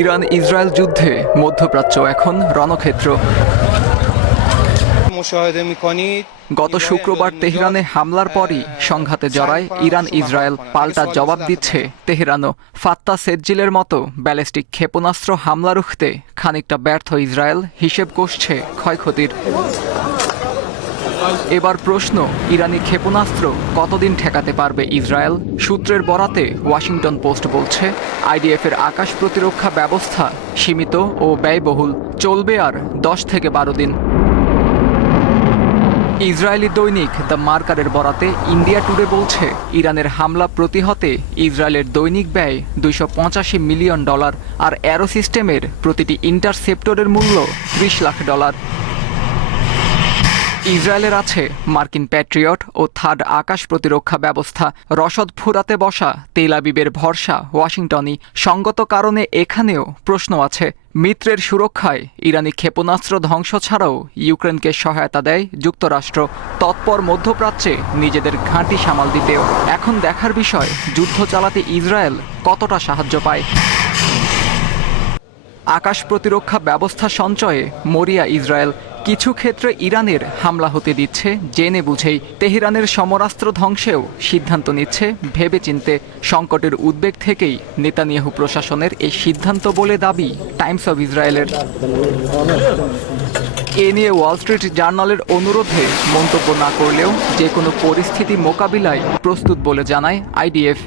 Iran Israel যুদ্ধে মধ্যপ্রাচ্য এখন রণক্ষেত্র। গত শুক্রবার তেহরানে হামলার পরই সংঘাতে জড়ায় ইরান ইসরায়েল পাল্টা জবাব দিচ্ছে তেহরানও। ফাত্তা সেজ্জিলের মতো ব্যালিস্টিক ক্ষেপণাস্ত্র হামলা রুখতে খানিকটা ব্যর্থ ইসরায়েল হিসেব কষছে ক্ষয়ক্ষতির। এবার প্রশ্ন, ইরানি ক্ষেপণাস্ত্র কতদিন ঠেকাতে পারবে ইসরায়েল? সূত্রের বরাতে ওয়াশিংটন পোস্ট বলছে আইডিএফ এর আকাশ প্রতিরক্ষা ব্যবস্থা সীমিত ও ব্যয়বহুল, চলবে আর দশ থেকে বারো দিন। ইসরায়েলি দৈনিক দ্য মার্কারের বরাতে ইন্ডিয়া টুডে বলছে, ইরানের হামলা প্রতিহতে ইসরায়েলের দৈনিক ব্যয় দুইশো পঁচাশি মিলিয়ন ডলার আর অ্যারো সিস্টেমের প্রতিটি ইন্টারসেপ্টরের মূল্য ত্রিশ লাখ ডলার। ইসরায়েলের আছে মার্কিন প্যাট্রিয়ট ও থার্ড আকাশ প্রতিরক্ষা ব্যবস্থা। রসদ ফুরাতে বসা, তেল আবিবের ভরসা ওয়াশিংটনই। সঙ্গত কারণে এখানেও প্রশ্ন আছে, মিত্রের সুরক্ষায় ইরানি ক্ষেপণাস্ত্র ধ্বংস ছাড়াও ইউক্রেনকে সহায়তা দেয় যুক্তরাষ্ট্র। তৎপর মধ্যপ্রাচ্যে নিজেদের ঘাঁটি সামাল দিতেও। এখন দেখার বিষয়, যুদ্ধ চালাতে ইসরায়েল কতটা সাহায্য পায়? আকাশ প্রতিরক্ষা ব্যবস্থা সঞ্চয়ে মরিয়া ইসরায়েল। কিছু ক্ষেত্রে ইরানের হামলা হতে দিচ্ছে, জেনে বুঝেই। তেহরানের সমরাস্ত্র ধ্বংসেও সিদ্ধান্ত নিচ্ছে, ভেবেচিন্তে সংকটের উদ্বেগ থেকেই নেতানিয়াহু প্রশাসনের এই সিদ্ধান্ত বলে দাবি টাইমস অব ইসরায়েলের। এ নিয়ে ওয়াল স্ট্রিট জার্নালের অনুরোধে মন্তব্য না করলেও যে কোনো পরিস্থিতি মোকাবিলায় প্রস্তুত বলে জানায় আইডিএফ।